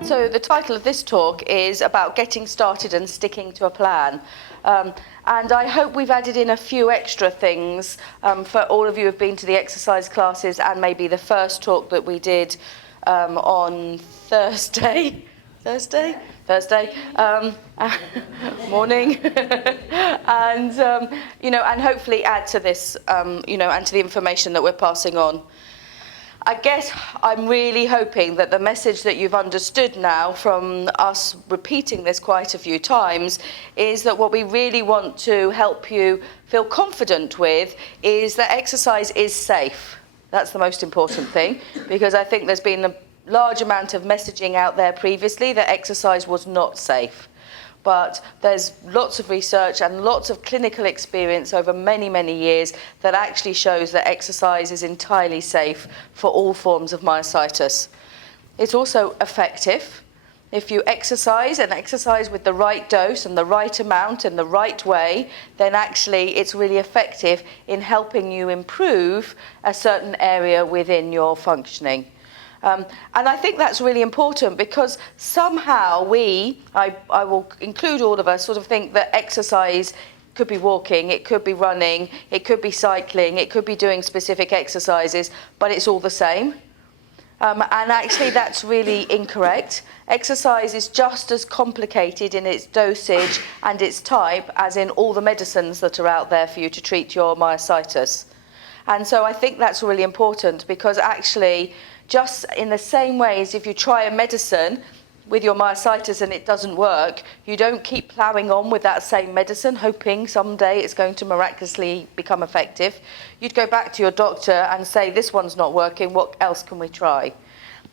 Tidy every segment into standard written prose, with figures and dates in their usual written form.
And so the title of this talk is about getting started and sticking to a plan. And I hope we've added in a few extra things for all of you who've been to the exercise classes and maybe the first talk that we did on Thursday morning, and and hopefully add to this, and to the information that we're passing on. I guess I'm really hoping that the message that you've understood now from us repeating this quite a few times is that what we really want to help you feel confident with is that exercise is safe. That's the most important thing, because I think there's been a large amount of messaging out there previously that exercise was not safe. But there's lots of research and lots of clinical experience over many, many years that actually shows that exercise is entirely safe for all forms of myositis. It's also effective. If you exercise and exercise with the right dose and the right amount and the right way, then actually it's really effective in helping you improve a certain area within your functioning. And I think that's really important because somehow I will include all of us, sort of think that exercise could be walking, it could be running, it could be cycling, it could be doing specific exercises, but it's all the same. And actually that's really incorrect. Exercise is just as complicated in its dosage and its type as in all the medicines that are out there for you to treat your myositis. And so I think that's really important because actually, just in the same way as if you try a medicine with your myositis and it doesn't work, you don't keep ploughing on with that same medicine, hoping someday it's going to miraculously become effective. You'd go back to your doctor and say, this one's not working, what else can we try?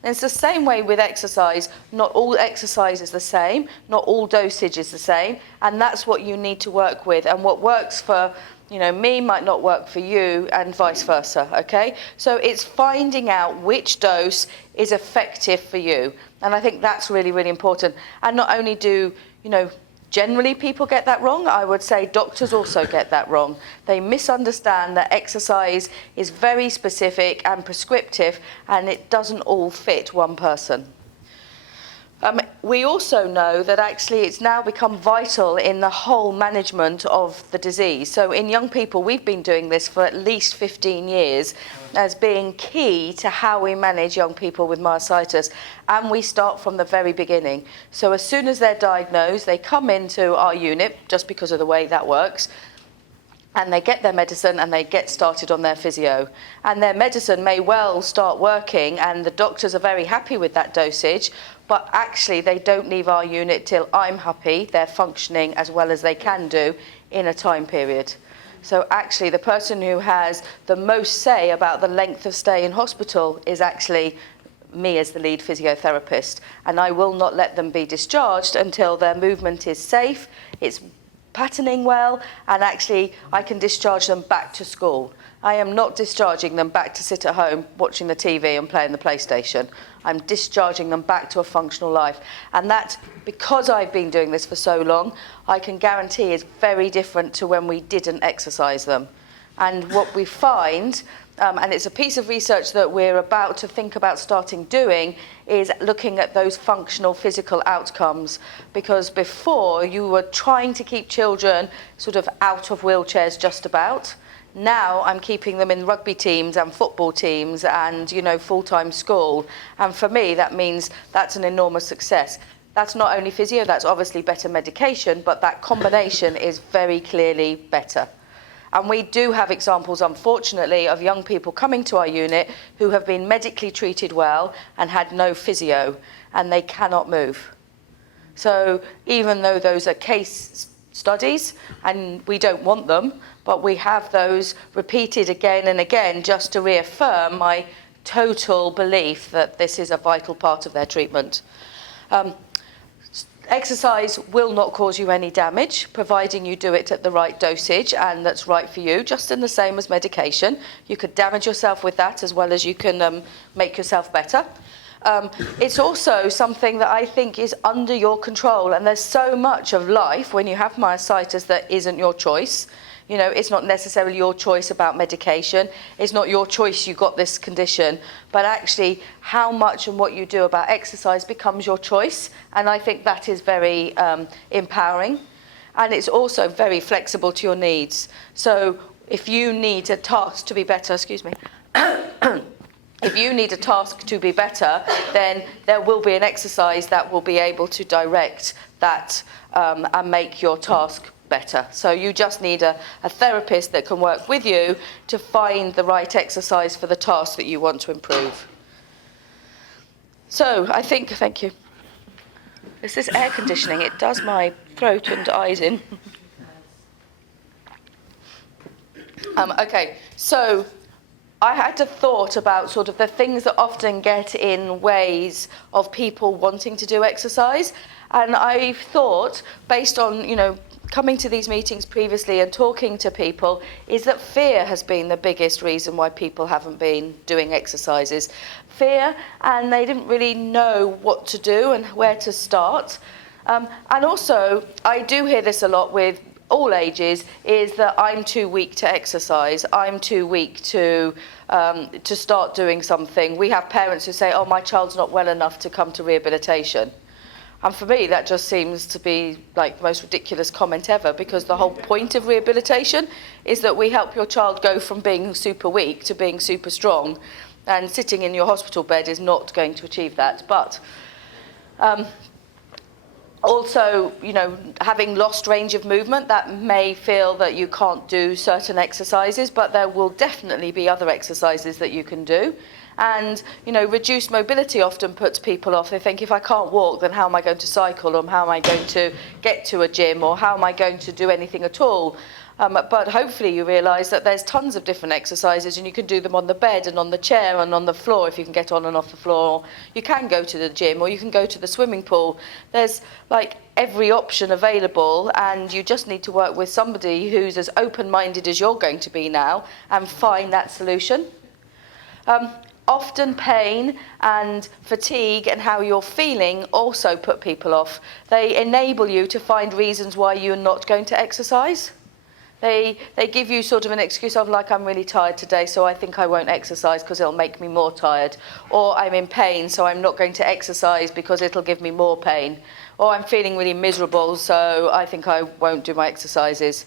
And it's the same way with exercise. Not all exercise is the same, not all dosage is the same, and that's what you need to work with. And what works for me might not work for you and vice versa, okay? So it's finding out which dose is effective for you. And I think that's really, really important. And not only do, generally people get that wrong, I would say doctors also get that wrong. They misunderstand that exercise is very specific and prescriptive and it doesn't all fit one person. We also know that actually it's now become vital in the whole management of the disease. So in young people, we've been doing this for at least 15 years as being key to how we manage young people with myositis. And we start from the very beginning. So as soon as they're diagnosed, they come into our unit, just because of the way that works, and they get their medicine and they get started on their physio. And their medicine may well start working and the doctors are very happy with that dosage, but actually they don't leave our unit till I'm happy they're functioning as well as they can do in a time period. So actually the person who has the most say about the length of stay in hospital is actually me as the lead physiotherapist, and I will not let them be discharged until their movement is safe, it's patterning well, and actually I can discharge them back to school. I am not discharging them back to sit at home watching the TV and playing the PlayStation. I'm discharging them back to a functional life. And that, because I've been doing this for so long, I can guarantee is very different to when we didn't exercise them. And what we find, and it's a piece of research that we're about to think about starting doing, is looking at those functional physical outcomes. Because before, you were trying to keep children sort of out of wheelchairs just about. Now I'm keeping them in rugby teams and football teams and, full-time school. And for me, that means that's an enormous success. That's not only physio, that's obviously better medication, but that combination is very clearly better. And we do have examples, unfortunately, of young people coming to our unit who have been medically treated well and had no physio, and they cannot move. So even though those are case studies, and we don't want them, but we have those repeated again and again just to reaffirm my total belief that this is a vital part of their treatment. Exercise will not cause you any damage, providing you do it at the right dosage and that's right for you, just in the same as medication. You could damage yourself with that as well as you can make yourself better. It's also something that I think is under your control, and there's so much of life when you have myositis that isn't your choice. You know, it's not necessarily your choice about medication. It's not your choice you got this condition. But actually, how much and what you do about exercise becomes your choice. And I think that is very empowering. And it's also very flexible to your needs. So if you need a task to be better, excuse me, if you need a task to be better, then there will be an exercise that will be able to direct that and make your task better. So you just need a therapist that can work with you to find the right exercise for the task that you want to improve. So I think, thank you. It's this air conditioning, it does my throat and eyes in. Okay, so I had a thought about sort of the things that often get in ways of people wanting to do exercise. And I thought, based on, you know, coming to these meetings previously and talking to people, is that fear has been the biggest reason why people haven't been doing exercises. Fear, and they didn't really know what to do and where to start. And also, I do hear this a lot with all ages, is that I'm too weak to exercise. I'm too weak to start doing something. We have parents who say, oh, my child's not well enough to come to rehabilitation. And for me, that just seems to be like the most ridiculous comment ever, because the whole point of rehabilitation is that we help your child go from being super weak to being super strong. And sitting in your hospital bed is not going to achieve that. But also, you know, having lost range of movement, that may feel that you can't do certain exercises, but there will definitely be other exercises that you can do. And, you know, reduced mobility often puts people off. They think, if I can't walk, then how am I going to cycle? Or how am I going to get to a gym? Or how am I going to do anything at all? But hopefully you realise that there's tons of different exercises, and you can do them on the bed and on the chair and on the floor if you can get on and off the floor. You can go to the gym, or you can go to the swimming pool. There's like every option available, and you just need to work with somebody who's as open-minded as you're going to be now and find that solution. Often pain and fatigue and how you're feeling also put people off. They enable you to find reasons why you're not going to exercise. They give you sort of an excuse of, like, I'm really tired today, so I think I won't exercise because it'll make me more tired. Or I'm in pain, so I'm not going to exercise because it'll give me more pain. Or I'm feeling really miserable, so I think I won't do my exercises.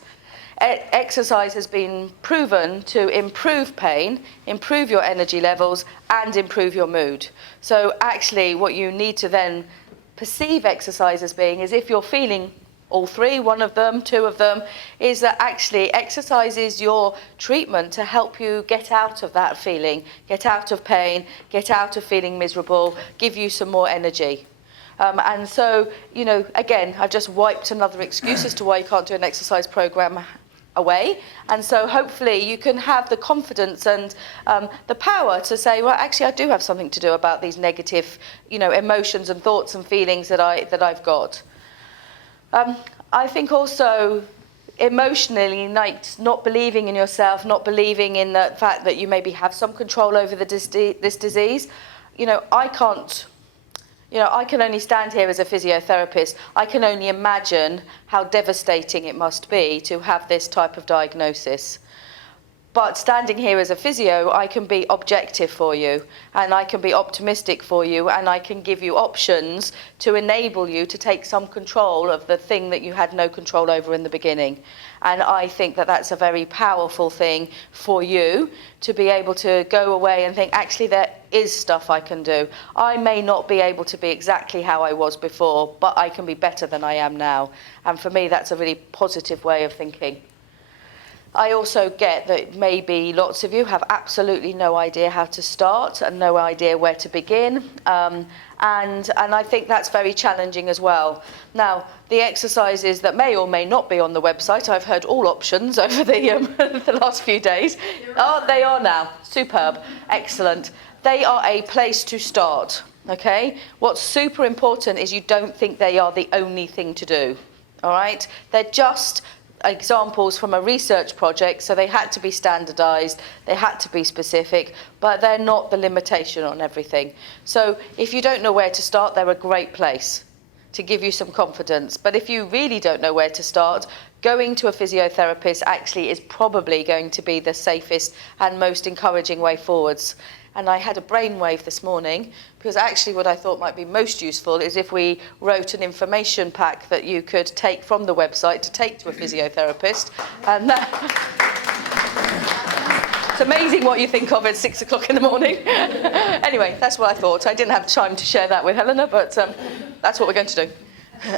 Exercise has been proven to improve pain, improve your energy levels, and improve your mood. So actually what you need to then perceive exercise as being is, if you're feeling all three, one of them, two of them, is that actually exercise is your treatment to help you get out of that feeling, get out of pain, get out of feeling miserable, give you some more energy. And so, you know, again, I've just wiped another excuse as to why you can't do an exercise program away. And so hopefully you can have the confidence and the power to say, well, actually I do have something to do about these negative, you know, emotions and thoughts and feelings that I've got. I think also emotionally, like, not believing in yourself, not believing in the fact that you maybe have some control over this disease. You know, I can only stand here as a physiotherapist. I can only imagine how devastating it must be to have this type of diagnosis. But standing here as a physio, I can be objective for you, and I can be optimistic for you, and I can give you options to enable you to take some control of the thing that you had no control over in the beginning. And I think that that's a very powerful thing for you, to be able to go away and think, actually, there is stuff I can do. I may not be able to be exactly how I was before, but I can be better than I am now. And for me, that's a really positive way of thinking. I also get that maybe lots of you have absolutely no idea how to start and no idea where to begin. And I think that's very challenging as well. Now, the exercises that may or may not be on the website, I've heard all options over the last few days. Oh, they are now. Superb. Excellent. They are a place to start, okay? What's super important is you don't think they are the only thing to do, all right? They're just examples from a research project, so they had to be standardized, they had to be specific, but they're not the limitation on everything. So if you don't know where to start, they're a great place to give you some confidence. But if you really don't know where to start, going to a physiotherapist actually is probably going to be the safest and most encouraging way forwards. And I had a brainwave this morning, because actually what I thought might be most useful is if we wrote an information pack that you could take from the website to take to a physiotherapist. And it's amazing what you think of at 6 o'clock in the morning. Anyway, that's what I thought. I didn't have time to share that with Helena, but that's what we're going to do.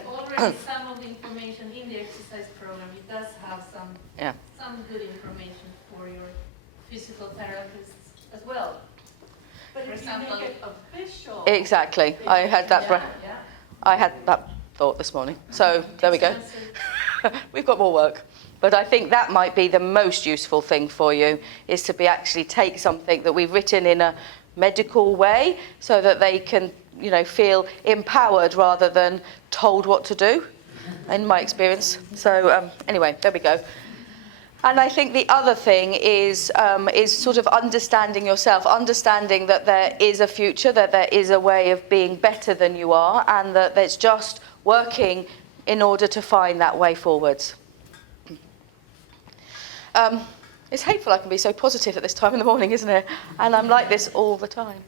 Already some of the information in the exercise program, it does have some good information for your physical therapists as well. But if you make it official. Exactly. I had that thought this morning. So there we go. We've got more work. But I think that might be the most useful thing for you, is to be actually take something that we've written in a medical way so that they can, feel empowered rather than told what to do, in my experience. So anyway, there we go. And I think the other thing is sort of understanding yourself, understanding that there is a future, that there is a way of being better than you are, and that it's just working in order to find that way forwards. It's hateful I can be so positive at this time in the morning, isn't it? And I'm like this all the time.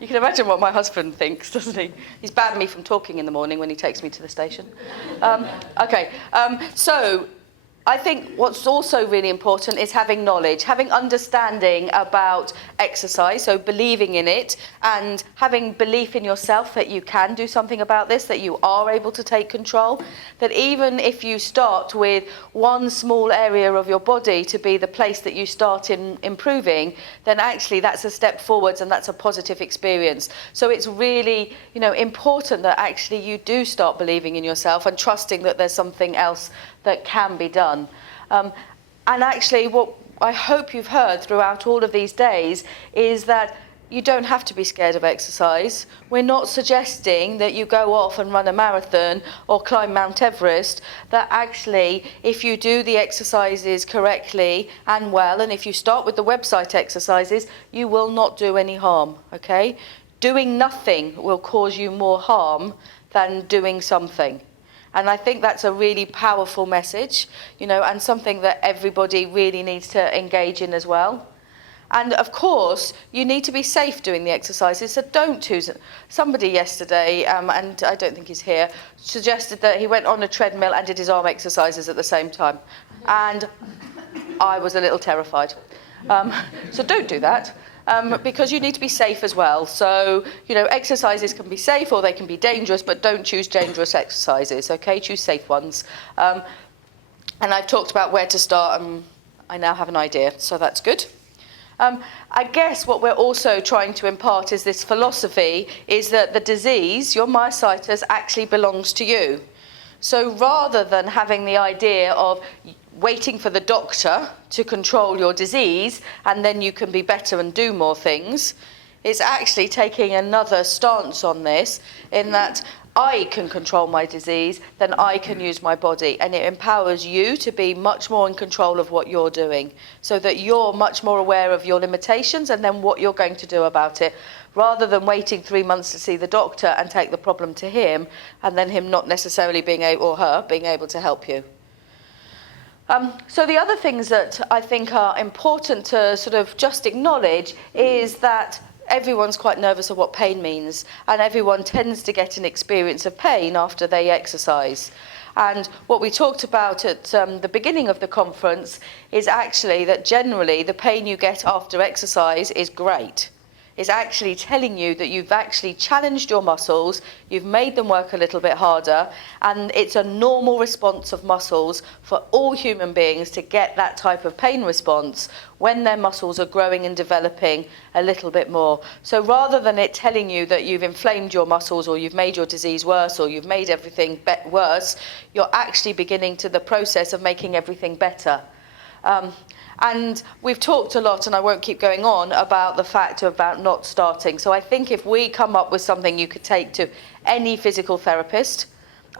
You can imagine what my husband thinks, doesn't he? He's banned me from talking in the morning when he takes me to the station. So I think what's also really important is having knowledge, having understanding about exercise, so believing in it, and having belief in yourself that you can do something about this, that you are able to take control, that even if you start with one small area of your body to be the place that you start in improving, then actually that's a step forwards and that's a positive experience. So it's really, important that actually you do start believing in yourself and trusting that there's something else that can be done. And actually what I hope you've heard throughout all of these days is that you don't have to be scared of exercise. We're not suggesting that you go off and run a marathon or climb Mount Everest, that actually if you do the exercises correctly and well, and if you start with the website exercises, you will not do any harm, okay? Doing nothing will cause you more harm than doing something. And I think that's a really powerful message, and something that everybody really needs to engage in as well. And of course, you need to be safe doing the exercises, so don't choose. Somebody yesterday, and I don't think he's here, suggested that he went on a treadmill and did his arm exercises at the same time. And I was a little terrified. So don't do that. Because you need to be safe as well. So, exercises can be safe or they can be dangerous, but don't choose dangerous exercises, okay? Choose safe ones. And I've talked about where to start, and I now have an idea, so that's good. I guess what we're also trying to impart is this philosophy, is that the disease, your myositis, actually belongs to you. So rather than having the idea of waiting for the doctor to control your disease and then you can be better and do more things, it's actually taking another stance on this, in that I can control my disease, then I can use my body, and it empowers you to be much more in control of what you're doing, so that you're much more aware of your limitations and then what you're going to do about it, rather than waiting 3 months to see the doctor and take the problem to him, and then him not necessarily being able, or her, being able to help you. So the other things that I think are important to sort of just acknowledge is that everyone's quite nervous of what pain means, and everyone tends to get an experience of pain after they exercise. And what we talked about at the beginning of the conference is actually that generally the pain you get after exercise is great. It's actually telling you that you've actually challenged your muscles, you've made them work a little bit harder, and it's a normal response of muscles for all human beings to get that type of pain response when their muscles are growing and developing a little bit more. So rather than it telling you that you've inflamed your muscles or you've made your disease worse or you've made everything worse, you're actually beginning to the process of making everything better. And we've talked a lot, and I won't keep going on, about the fact about not starting. So I think if we come up with something you could take to any physical therapist,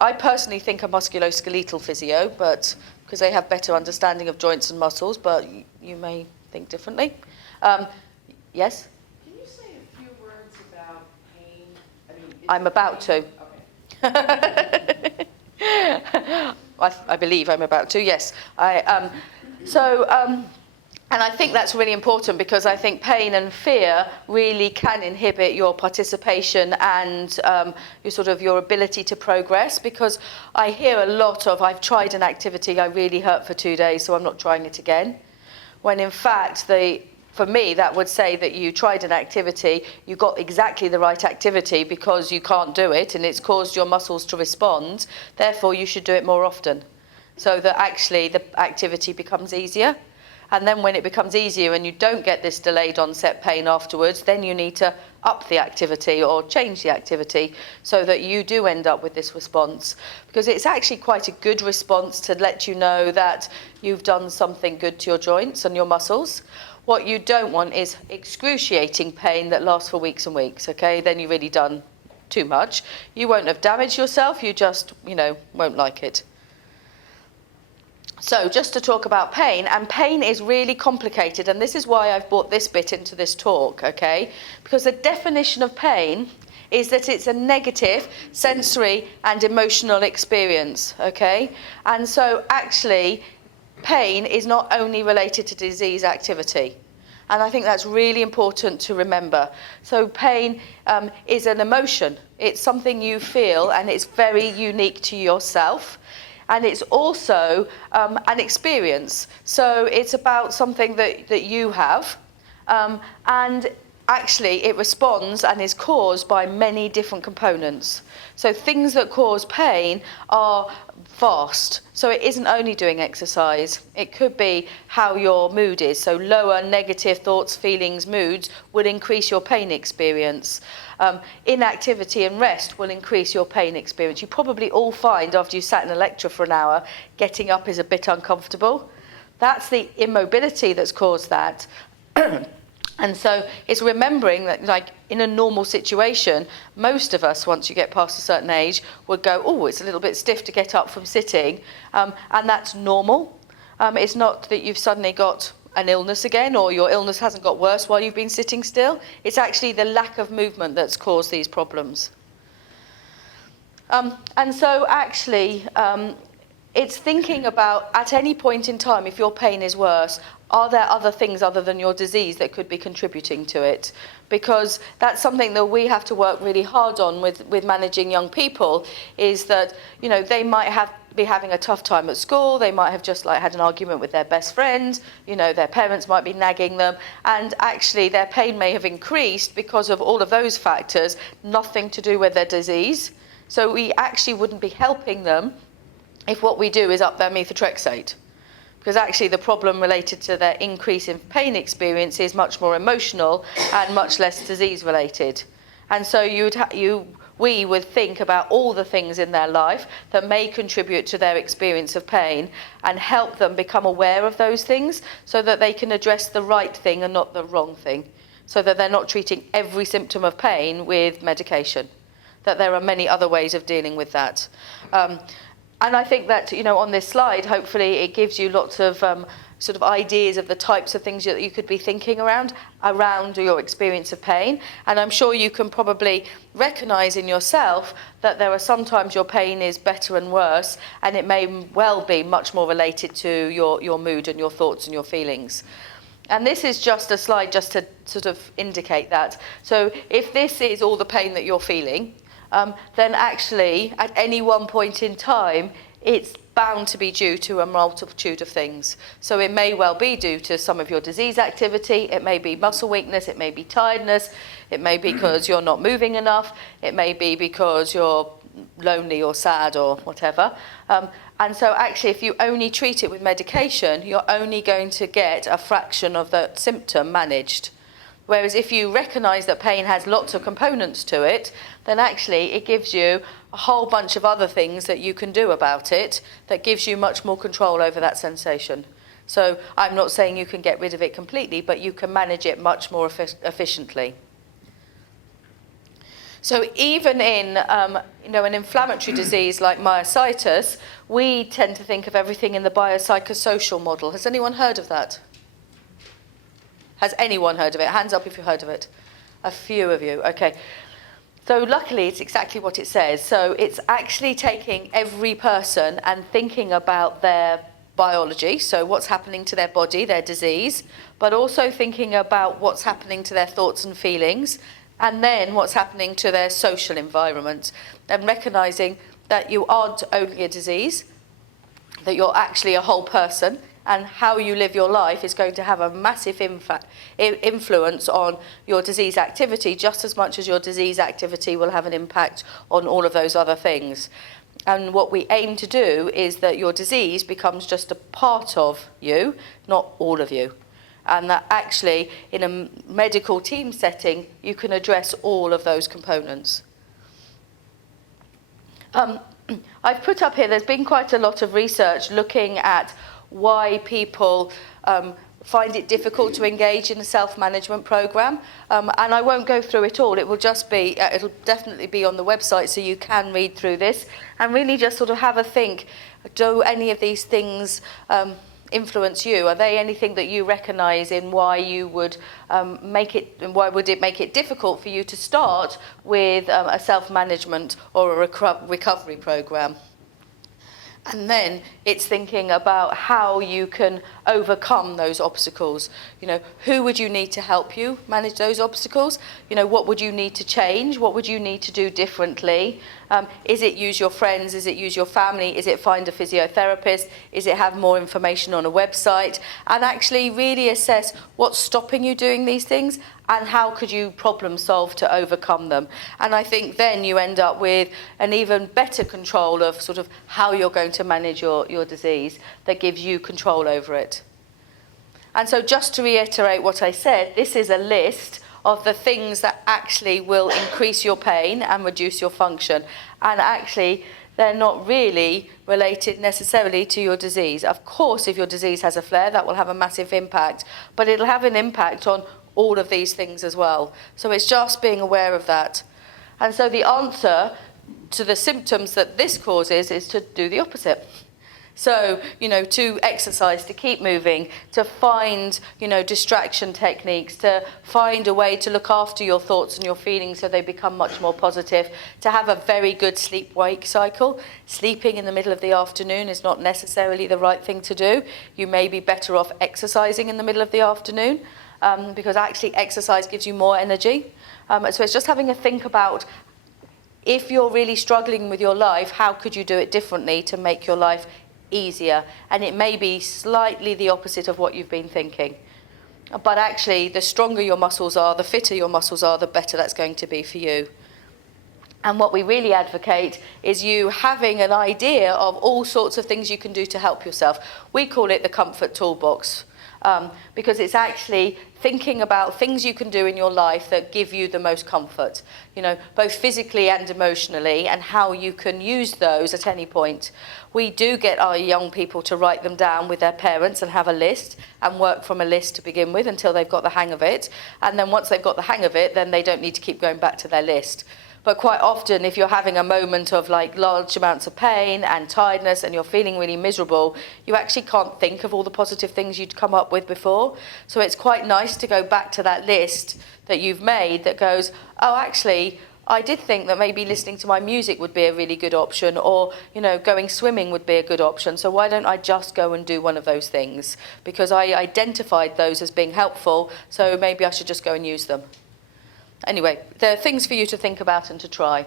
I personally think a musculoskeletal physio, but because they have better understanding of joints and muscles, but you may think differently. Yes? Can you say a few words about pain? I'm about to. Okay. I believe I'm about to, yes. And I think that's really important because I think pain and fear really can inhibit your participation and your ability to progress, because I hear a lot of, I've tried an activity, I really hurt for 2 days, so I'm not trying it again. When in fact, for me, that would say that you tried an activity, you got exactly the right activity because you can't do it and it's caused your muscles to respond, therefore you should do it more often, so that actually the activity becomes easier. And then when it becomes easier and you don't get this delayed onset pain afterwards, then you need to up the activity or change the activity so that you do end up with this response. Because it's actually quite a good response to let you know that you've done something good to your joints and your muscles. What you don't want is excruciating pain that lasts for weeks and weeks, okay? Then you've really done too much. You won't have damaged yourself, you just, won't like it. So just to talk about pain, and pain is really complicated, and this is why I've brought this bit into this talk, okay? Because the definition of pain is that it's a negative sensory and emotional experience, okay? And so actually, pain is not only related to disease activity. And I think that's really important to remember. So pain is an emotion. It's something you feel, and it's very unique to yourself. And it's also an experience. So it's about something that you have. And actually, it responds and is caused by many different components. So things that cause pain are vast. So it isn't only doing exercise. It could be how your mood is. So lower negative thoughts, feelings, moods will increase your pain experience. Inactivity and rest will increase your pain experience. You probably all find after you sat in a lecture for an hour, getting up is a bit uncomfortable. That's the immobility that's caused that. And so it's remembering that, like, in a normal situation, most of us, once you get past a certain age, would go, oh, it's a little bit stiff to get up from sitting. And that's normal. It's not that you've suddenly got an illness again, or your illness hasn't got worse while you've been sitting still. It's actually the lack of movement that's caused these problems. And so actually, it's thinking about, at any point in time, if your pain is worse, are there other things other than your disease that could be contributing to it? Because that's something that we have to work really hard on with managing young people, is that, they might be having a tough time at school, they might have just had an argument with their best friend, their parents might be nagging them, and actually their pain may have increased because of all of those factors, nothing to do with their disease. So we actually wouldn't be helping them if what we do is up their methotrexate. Because actually the problem related to their increase in pain experience is much more emotional and much less disease related. And so we would think about all the things in their life that may contribute to their experience of pain and help them become aware of those things so that they can address the right thing and not the wrong thing. So that they're not treating every symptom of pain with medication. That there are many other ways of dealing with that. And I think that, on this slide, hopefully it gives you lots of sort of ideas of the types of things that you could be thinking around your experience of pain. And I'm sure you can probably recognise in yourself that there are sometimes your pain is better and worse, and it may well be much more related to your mood and your thoughts and your feelings. And this is just a slide just to sort of indicate that. So if this is all the pain that you're feeling, then actually, at any one point in time, it's bound to be due to a multitude of things. So it may well be due to some of your disease activity, it may be muscle weakness, it may be tiredness, it may be because you're not moving enough, it may be because you're lonely or sad or whatever. And so actually, if you only treat it with medication, you're only going to get a fraction of the symptom managed. Whereas if you recognise that pain has lots of components to it, then actually it gives you a whole bunch of other things that you can do about it that gives you much more control over that sensation. So I'm not saying you can get rid of it completely, but you can manage it much more efficiently. So even in an inflammatory disease like myositis, we tend to think of everything in the biopsychosocial model. Has anyone heard of that? Has anyone heard of it? Hands up if you've heard of it. A few of you, okay. So luckily, it's exactly what it says. So it's actually taking every person and thinking about their biology, so what's happening to their body, their disease, but also thinking about what's happening to their thoughts and feelings, and then what's happening to their social environment, and recognizing that you aren't only a disease, that you're actually a whole person, and how you live your life is going to have a massive influence on your disease activity, just as much as your disease activity will have an impact on all of those other things. And what we aim to do is that your disease becomes just a part of you, not all of you. And that actually, in a medical team setting, you can address all of those components. I've put up here, there's been quite a lot of research looking at why people find it difficult to engage in a self-management program, and I won't go through it all. It will just be, it'll definitely be on the website, so you can read through this and really just sort of have a think. Do any of these things influence you? Are they anything that you recognise in why you would why would it make it difficult for you to start with a self-management or a recovery program? And then it's thinking about how you can overcome those obstacles. You know, who would you need to help you manage those obstacles? You know, what would you need to change? What would you need to do differently? Is it use your friends? Is it use your family? Is it find a physiotherapist? Is it have more information on a website? And actually really assess what's stopping you doing these things and how could you problem solve to overcome them. And I think then you end up with an even better control of sort of how you're going to manage your disease that gives you control over it. And so just to reiterate what I said, this is a list of the things that actually will increase your pain and reduce your function. And actually, they're not really related necessarily to your disease. Of course, if your disease has a flare, that will have a massive impact, but it'll have an impact on all of these things as well. So it's just being aware of that. And so the answer to the symptoms that this causes is to do the opposite. So, you know, to exercise, to keep moving, to find, you know, distraction techniques, to find a way to look after your thoughts and your feelings so they become much more positive, to have a very good sleep-wake cycle. Sleeping in the middle of the afternoon is not necessarily the right thing to do. You may be better off exercising in the middle of the afternoon because actually exercise gives you more energy. So it's just having a think about, if you're really struggling with your life, how could you do it differently to make your life easier? And it may be slightly the opposite of what you've been thinking. But actually, the stronger your muscles are, the fitter your muscles are, the better that's going to be for you. And what we really advocate is you having an idea of all sorts of things you can do to help yourself. We call it the comfort toolbox. Because it's actually thinking about things you can do in your life that give you the most comfort, you know, both physically and emotionally, and how you can use those at any point. We do get our young people to write them down with their parents and have a list and work from a list to begin with until they've got the hang of it. And then once they've got the hang of it, then they don't need to keep going back to their list. But quite often, if you're having a moment of like large amounts of pain and tiredness and you're feeling really miserable, you actually can't think of all the positive things you'd come up with before. So it's quite nice to go back to that list that you've made that goes, oh, actually, I did think that maybe listening to my music would be a really good option, or, you know, going swimming would be a good option. So why don't I just go and do one of those things? Because I identified those as being helpful, so maybe I should just go and use them. Anyway, there are things for you to think about and to try.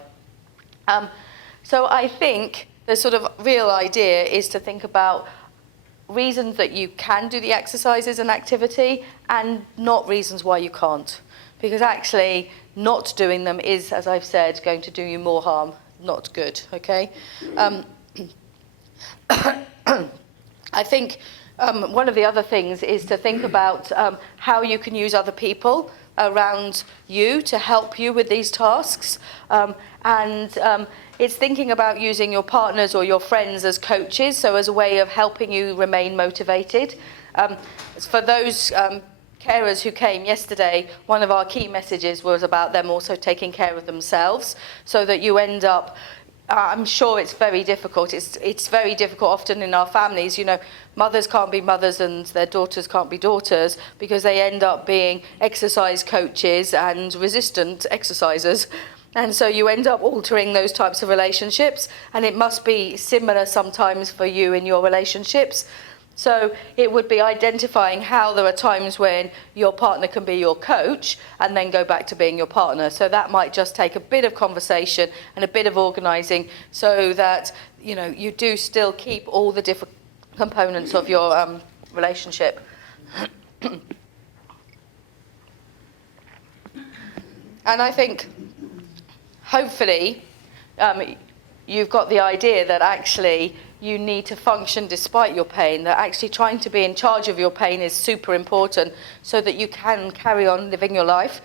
So I think the sort of real idea is to think about reasons that you can do the exercises and activity and not reasons why you can't. Because actually not doing them is, as I've said, going to do you more harm, not good, okay? I think one of the other things is to think about how you can use other people around you to help you with these tasks. It's thinking about using your partners or your friends as coaches, so as a way of helping you remain motivated. For those carers who came yesterday, one of our key messages was about them also taking care of themselves, so that you end up, I'm sure it's very difficult. It's very difficult often in our families. You know, mothers can't be mothers and their daughters can't be daughters because they end up being exercise coaches and resistant exercisers. And so you end up altering those types of relationships, and it must be similar sometimes for you in your relationships. So it would be identifying how there are times when your partner can be your coach and then go back to being your partner. So that might just take a bit of conversation and a bit of organising so that, you know, you do still keep all the different components of your relationship. And I think, hopefully, you've got the idea that actually you need to function despite your pain, that actually trying to be in charge of your pain is super important so that you can carry on living your life.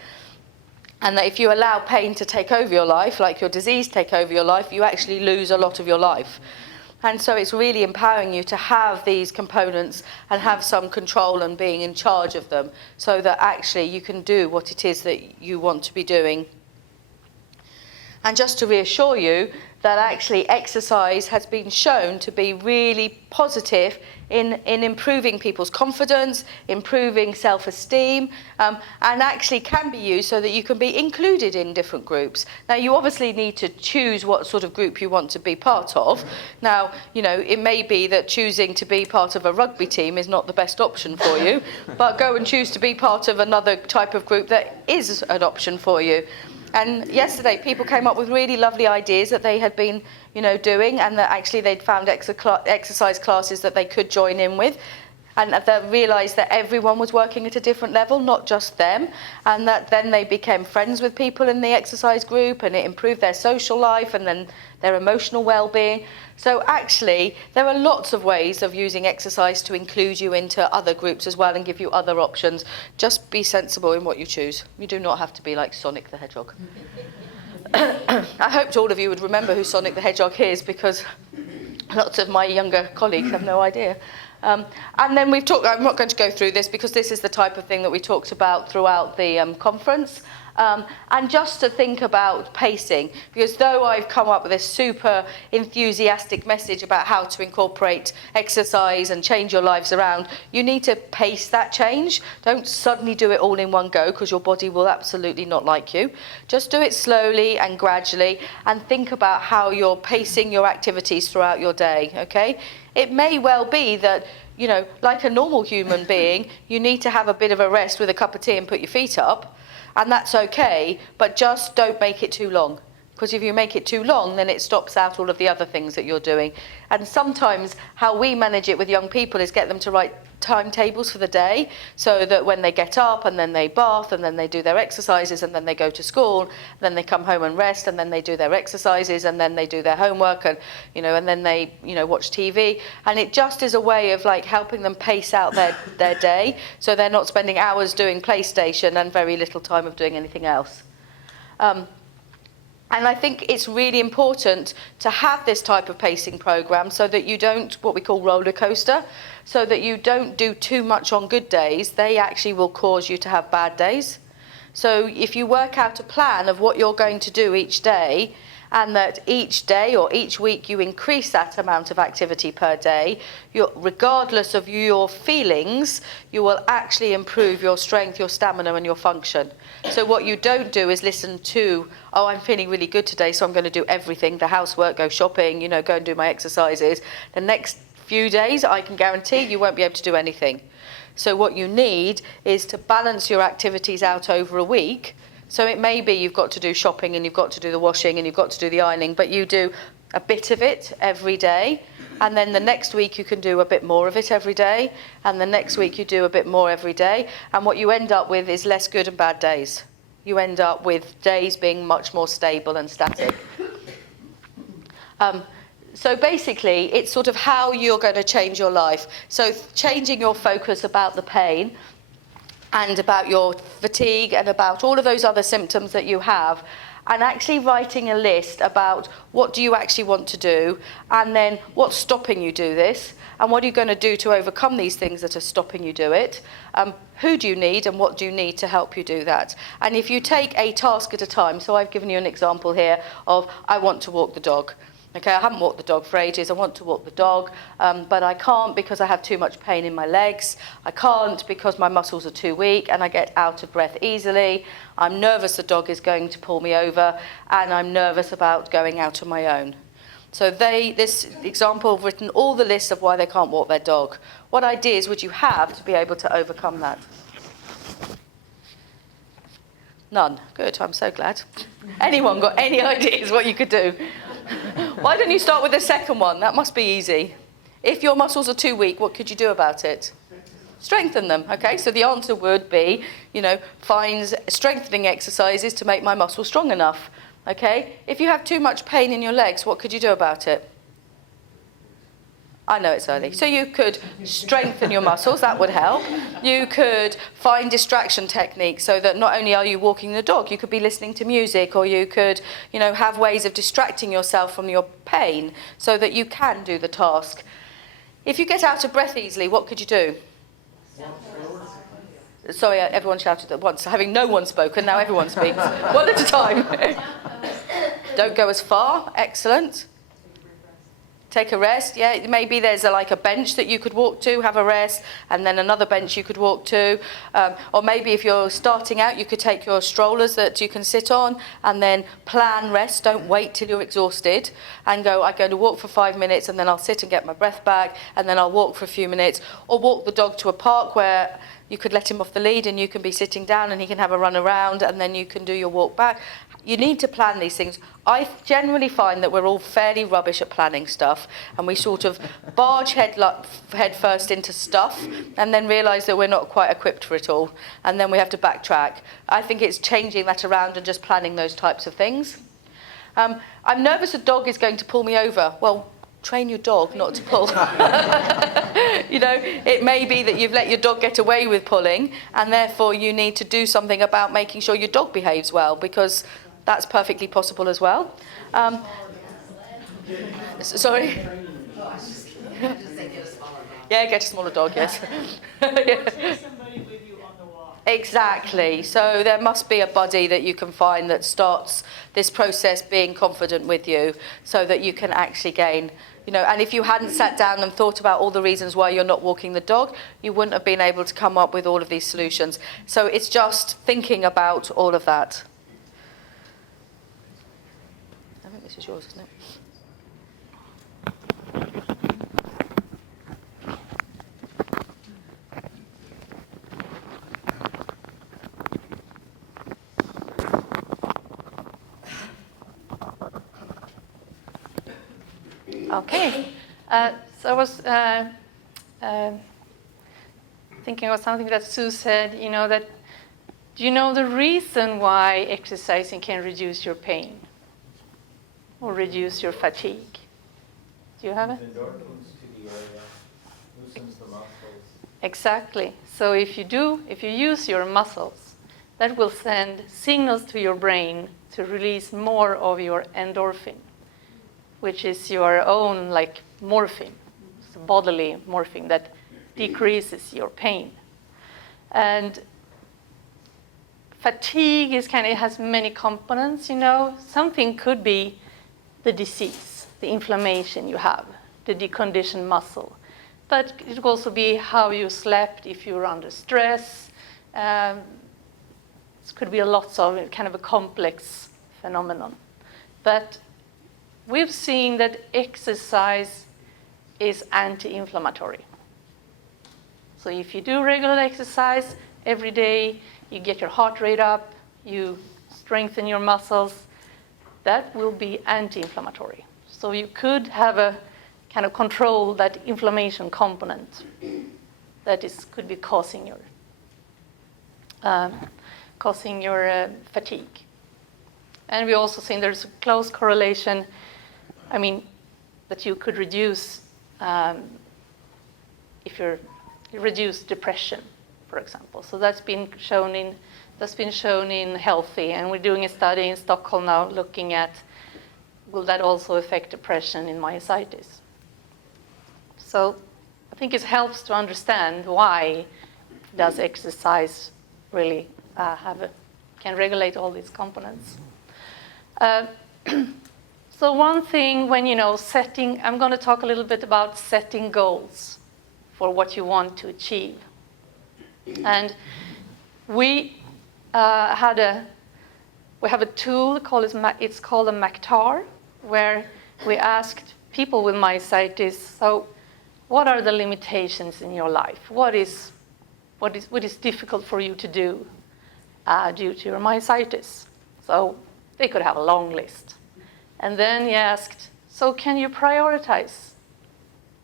And that if you allow pain to take over your life, like your disease take over your life, you actually lose a lot of your life. And so it's really empowering you to have these components and have some control and being in charge of them so that actually you can do what it is that you want to be doing. And just to reassure you that actually exercise has been shown to be really positive in improving people's confidence, improving self-esteem, and actually can be used so that you can be included in different groups. Now, you obviously need to choose what sort of group you want to be part of. Now, you know, it may be that choosing to be part of a rugby team is not the best option for you, but go and choose to be part of another type of group that is an option for you. And yesterday, people came up with really lovely ideas that they had been, you know, doing, and that actually they'd found exercise classes that they could join in with, and they realised that everyone was working at a different level, not just them, and that then they became friends with people in the exercise group, and it improved their social life and then their emotional well-being. So actually, there are lots of ways of using exercise to include you into other groups as well and give you other options. Just be sensible in what you choose. You do not have to be like Sonic the Hedgehog. I hoped all of you would remember who Sonic the Hedgehog is, because lots of my younger colleagues have no idea. And then we've talked, I'm not going to go through this because this is the type of thing that we talked about throughout the conference. And just to think about pacing, because though I've come up with this super enthusiastic message about how to incorporate exercise and change your lives around, you need to pace that change. Don't suddenly do it all in one go, because your body will absolutely not like you. Just do it slowly and gradually, and think about how you're pacing your activities throughout your day, okay? It may well be that, you know, like a normal human being, you need to have a bit of a rest with a cup of tea and put your feet up. And that's okay, but just don't make it too long. Because if you make it too long, then it stops out all of the other things that you're doing. And sometimes how we manage it with young people is get them to write timetables for the day, so that when they get up and then they bath and then they do their exercises and then they go to school, then they come home and rest and then they do their exercises and then they do their homework and, you know, and then they, you know, watch TV. And it just is a way of like helping them pace out their day, so they're not spending hours doing PlayStation and very little time of doing anything else. And I think it's really important to have this type of pacing program so that you don't, what we call roller coaster, so that you don't do too much on good days. They actually will cause you to have bad days. So if you work out a plan of what you're going to do each day, and that each day or each week you increase that amount of activity per day, regardless of your feelings, you will actually improve your strength, your stamina and your function. So what you don't do is listen to, oh, I'm feeling really good today, so I'm going to do everything, the housework, go shopping, you know, go and do my exercises. The next few days, I can guarantee you won't be able to do anything. So what you need is to balance your activities out over a week. So it may be you've got to do shopping and you've got to do the washing and you've got to do the ironing, but you do a bit of it every day. And then the next week you can do a bit more of it every day. And the next week you do a bit more every day. And what you end up with is less good and bad days. You end up with days being much more stable and static. So basically, it's sort of how you're going to change your life. So changing your focus about the pain and about your fatigue and about all of those other symptoms that you have, and actually writing a list about what do you actually want to do, and then what's stopping you do this, and what are you going to do to overcome these things that are stopping you do it, who do you need and what do you need to help you do that. And if you take a task at a time, so I've given you an example here of I want to walk the dog. Okay, I haven't walked the dog for ages. I want to walk the dog, but I can't because I have too much pain in my legs. I can't because my muscles are too weak and I get out of breath easily. I'm nervous the dog is going to pull me over, and I'm nervous about going out on my own. So this example have written all the lists of why they can't walk their dog. What ideas would you have to be able to overcome that? None. Good, I'm so glad. Anyone got any ideas what you could do? Why don't you start with the second one? That must be easy. If your muscles are too weak, what could you do about it? Strengthen them. Okay, so the answer would be, find strengthening exercises to make my muscles strong enough. Okay, if you have too much pain in your legs, what could you do about it? I know it's early. So you could strengthen your muscles, that would help. You could find distraction techniques so that not only are you walking the dog, you could be listening to music, or you could, have ways of distracting yourself from your pain so that you can do the task. If you get out of breath easily, what could you do? Sorry, everyone shouted at once. Having no one spoken, now everyone speaks. One at a time. Don't go as far. Excellent. Take a rest, yeah. Maybe there's a bench that you could walk to, have a rest, and then another bench you could walk to. Or maybe if you're starting out, you could take your strollers that you can sit on and then plan rest. Don't wait till you're exhausted and go, I'm going to walk for 5 minutes and then I'll sit and get my breath back and then I'll walk for a few minutes. Or walk the dog to a park where you could let him off the lead and you can be sitting down and he can have a run around and then you can do your walk back. You need to plan these things. I generally find that we're all fairly rubbish at planning stuff, and we sort of barge head first into stuff and then realise that we're not quite equipped for it all, and then we have to backtrack. I think it's changing that around and just planning those types of things. I'm nervous a dog is going to pull me over. Well, train your dog not to pull. It may be that you've let your dog get away with pulling, and therefore you need to do something about making sure your dog behaves well, because that's perfectly possible as well. Sorry? Yeah, get a smaller dog, yes. Take somebody with you on the walk. Exactly. So there must be a buddy that you can find that starts this process being confident with you so that you can actually gain, and if you hadn't sat down and thought about all the reasons why you're not walking the dog, you wouldn't have been able to come up with all of these solutions. So it's just thinking about all of that. I think this is yours, isn't it? Okay, so I was thinking of something that Sue said, that do you know the reason why exercising can reduce your pain or reduce your fatigue? Do you have it? Endorphins to the area, loosens the muscles. Exactly. So if you use your muscles, that will send signals to your brain to release more of your endorphin, which is your own morphine, it's bodily morphine that decreases your pain. And fatigue is it has many components, Something could be the disease, the inflammation you have, the deconditioned muscle. But it could also be how you slept, if you were under stress. It could be lots of a complex phenomenon. But we've seen that exercise is anti-inflammatory. So if you do regular exercise every day, you get your heart rate up, you strengthen your muscles, that will be anti-inflammatory. So you could have a control that inflammation component that could be causing your fatigue. And we also think there's a close correlation, that you could reduce if you reduce depression, for example. So that's been shown in Healthy, and we're doing a study in Stockholm now looking at will that also affect depression in myositis. So I think it helps to understand why does exercise really can regulate all these components. So one thing when, setting, I'm going to talk a little bit about setting goals for what you want to achieve. And we have a tool it's called a Maillard, where we asked people with myositis, so what are the limitations in your life? What is difficult for you to do due to your myositis? So they could have a long list. And then he asked, so can you prioritize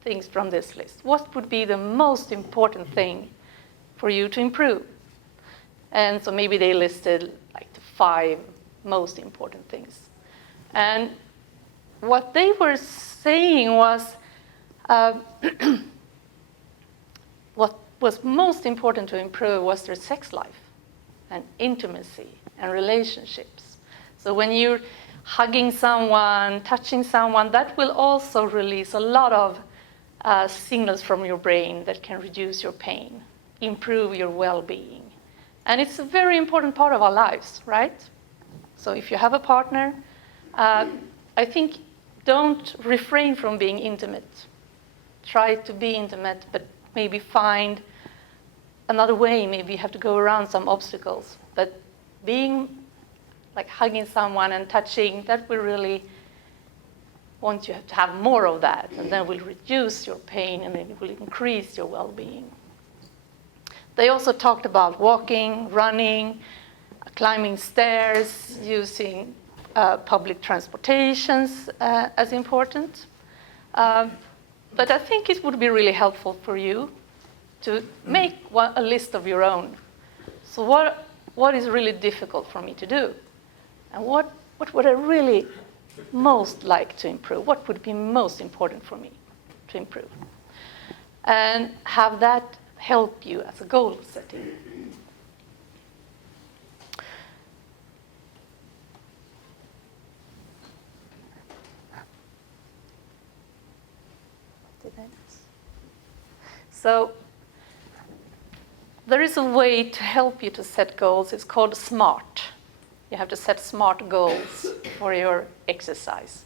things from this list? What would be the most important thing for you to improve? And so maybe they listed like the 5 most important things. And what they were saying was what was most important to improve was their sex life and intimacy and relationships. So when you're hugging someone, touching someone, that will also release a lot of signals from your brain that can reduce your pain, improve your well-being. And it's a very important part of our lives, right? So if you have a partner, I think don't refrain from being intimate. Try to be intimate, but maybe find another way. Maybe you have to go around some obstacles. But being like hugging someone and touching, that will really want you to have more of that, and then will reduce your pain and it will increase your well-being. They also talked about walking, running, climbing stairs, using public transportations as important. But I think it would be really helpful for you to make a list of your own. So what is really difficult for me to do? And what would I really most like to improve? What would be most important for me to improve? And have that help you as a goal setting. So there is a way to help you to set goals. It's called SMART. You have to set SMART goals for your exercise.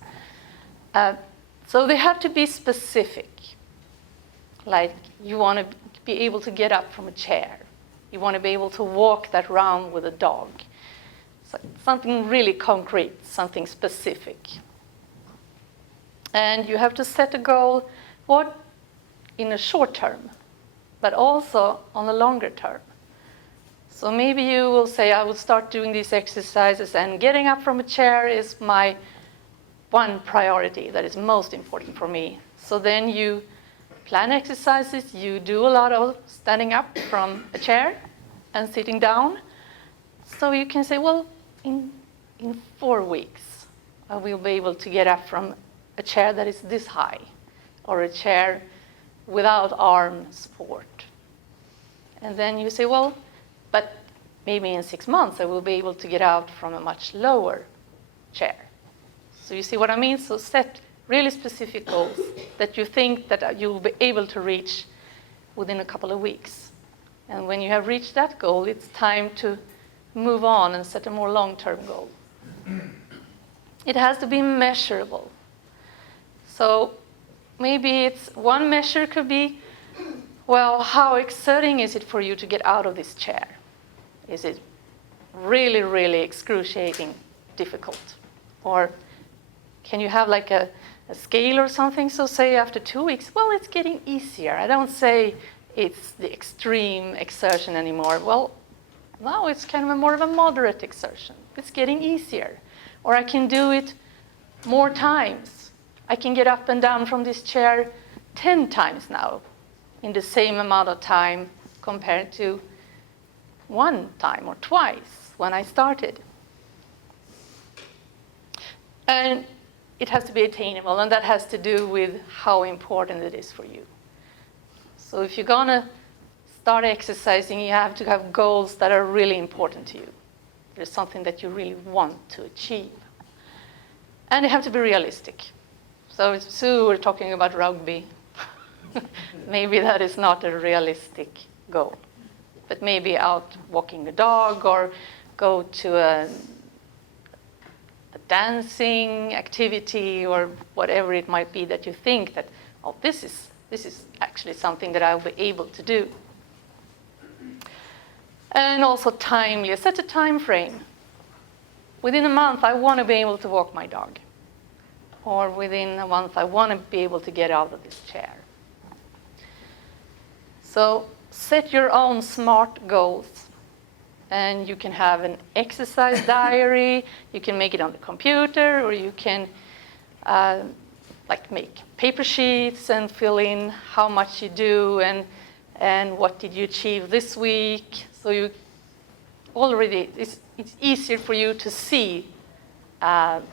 So they have to be specific. Like you want to be able to get up from a chair. You want to be able to walk that round with a dog. So something really concrete, something specific. And you have to set a goal, what in a short term, but also on a longer term. So maybe you will say, I will start doing these exercises, and getting up from a chair is my one priority that is most important for me. So then you plan exercises, you do a lot of standing up from a chair and sitting down. So you can say, well, in 4 weeks, I will be able to get up from a chair that is this high, or a chair without arm support. And then you say, well, but maybe in 6 months I will be able to get out from a much lower chair. So you see what I mean? So set really specific goals that you think that you'll be able to reach within a couple of weeks. And when you have reached that goal, it's time to move on and set a more long-term goal. It has to be measurable. So maybe it's one measure could be, well, how exciting is it for you to get out of this chair? Is it really, really excruciating, difficult? Or can you have like a scale or something? So say after 2 weeks, well, it's getting easier. I don't say it's the extreme exertion anymore. Well, now it's kind of more of a moderate exertion. It's getting easier. Or I can do it more times. I can get up and down from this chair 10 times now in the same amount of time compared to 1 time or twice when I started. And it has to be attainable, and that has to do with how important it is for you. So if you're going to start exercising, you have to have goals that are really important to you. There's something that you really want to achieve. And they have to be realistic. So Sue, we're talking about rugby. Maybe that is not a realistic goal. But maybe out walking the dog or go to a dancing activity or whatever it might be that you think that, oh, this is actually something that I'll be able to do. And also timely. Set a time frame. Within a month, I want to be able to walk my dog. Or within a month, I want to be able to get out of this chair. So set your own SMART goals. And you can have an exercise diary. You can make it on the computer, or you can make paper sheets and fill in how much you do and what did you achieve this week. So you already, it's easier for you to see an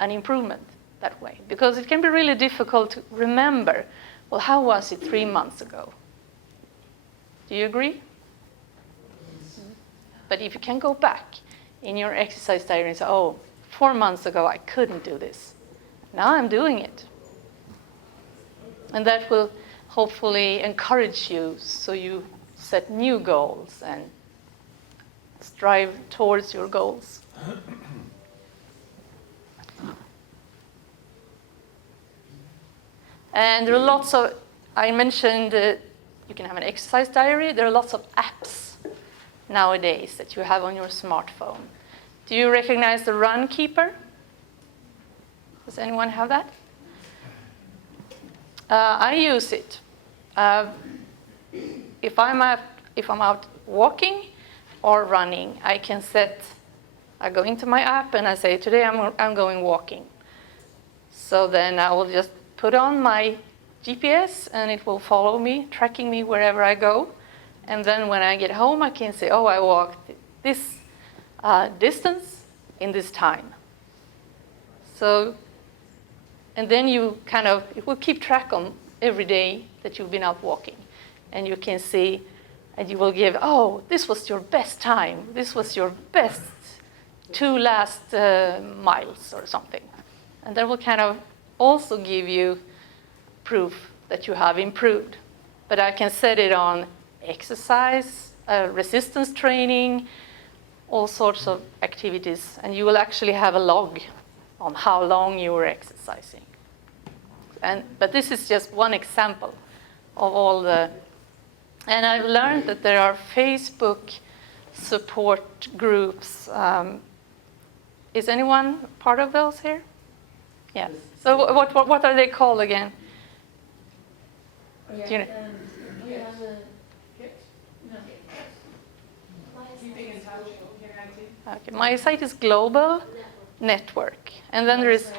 improvement that way. Because it can be really difficult to remember, well, how was it 3 months ago? Do you agree? But if you can go back in your exercise diary and say, oh, 4 months ago I couldn't do this. Now I'm doing it. And that will hopefully encourage you so you set new goals and strive towards your goals. And there are lots of, I mentioned you can have an exercise diary. There are lots of apps nowadays that you have on your smartphone. Do you recognize the Run Keeper? Does anyone have that? I use it. If I'm out walking or running, I can I go into my app and I say, today I'm going walking. So then I will just put on my GPS and it will follow me, tracking me wherever I go. And then when I get home, I can say, oh, I walked this distance in this time. So, and then it will keep track on every day that you've been out walking. And you can see, and you will give, oh, this was your best time. This was your best 2 last miles or something. And that will kind of also give you proof that you have improved. But I can set it on exercise, resistance training, all sorts of activities. And you will actually have a log on how long you were exercising. But this is just one example of all the... And I've learned that there are Facebook support groups. Is anyone part of those here? Yeah. So what are they called again? Do you know? Okay, Myositis Global Network. And then there is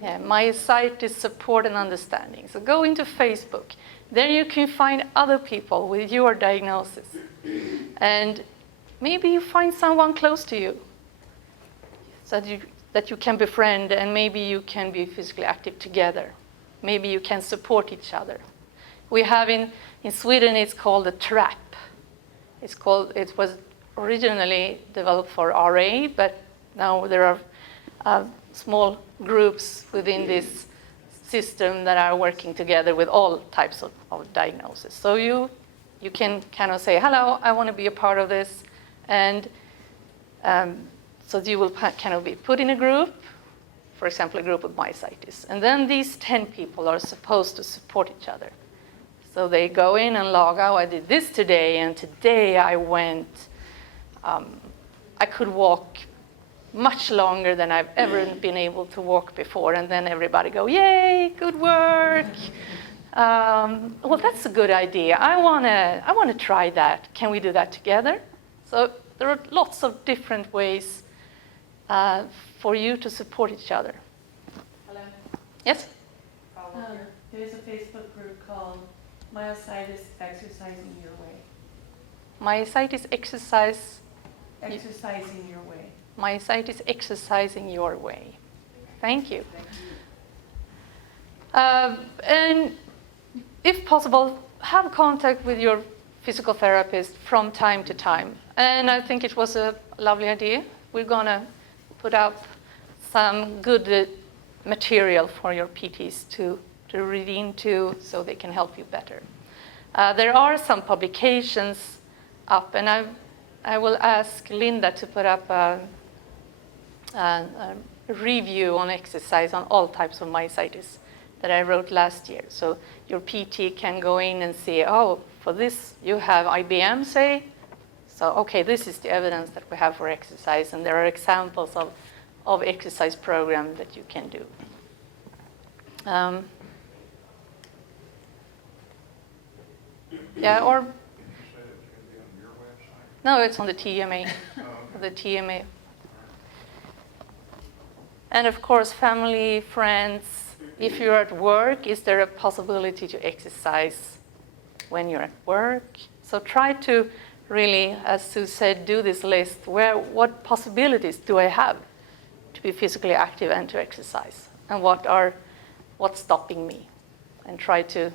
Myositis Support and Understanding. So go into Facebook. There you can find other people with your diagnosis. And maybe you find someone close to you so that you can befriend, and maybe you can be physically active together. Maybe you can support each other. We have in Sweden, it's called a TRAP. It was originally developed for RA, but now there are small groups within this system that are working together with all types of diagnosis. So you can kind of say, hello, I want to be a part of this. And so you will kind of be put in a group, for example, a group of myositis. And then these 10 people are supposed to support each other. So they go in and log, oh, I did this today, and today I went, I could walk much longer than I've ever been able to walk before. And then everybody go, yay, good work. Well, that's a good idea. I want to try that. Can we do that together? So there are lots of different ways for you to support each other. Hello. Yes? There's a Facebook group called Myositis Exercising Your Way. Myositis Exercising Your Way. Myositis Exercising Your Way. Thank you. And if possible, have contact with your physical therapist from time to time. And I think it was a lovely idea. We're going to put up some good material for your PTs to read into so they can help you better. There are some publications up, and I will ask Linda to put up a review on exercise on all types of myositis that I wrote last year. So your PT can go in and see, oh, for this you have IBM, say. So, okay, this is the evidence that we have for exercise, and there are examples of exercise programs that you can do. Yeah, or... No, it's on the TMA. The TMA. And of course, family, friends, if you're at work, is there a possibility to exercise when you're at work? So try to really, as Sue said, do this list. What possibilities do I have to be physically active and to exercise? And what's stopping me? And try to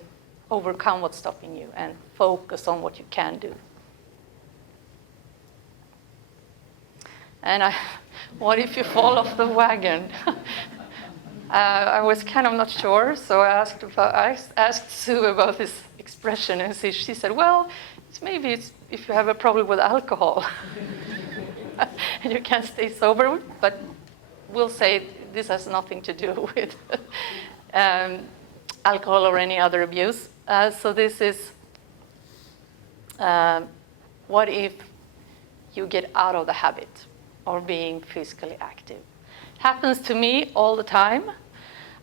overcome what's stopping you and focus on what you can do. And what if you fall off the wagon? I was kind of not sure, so I asked Sue about this expression, and she said, well, maybe it's if you have a problem with alcohol and you can't stay sober, but we'll say this has nothing to do with alcohol or any other abuse. So this is, what if you get out of the habit of being physically active? Happens to me all the time.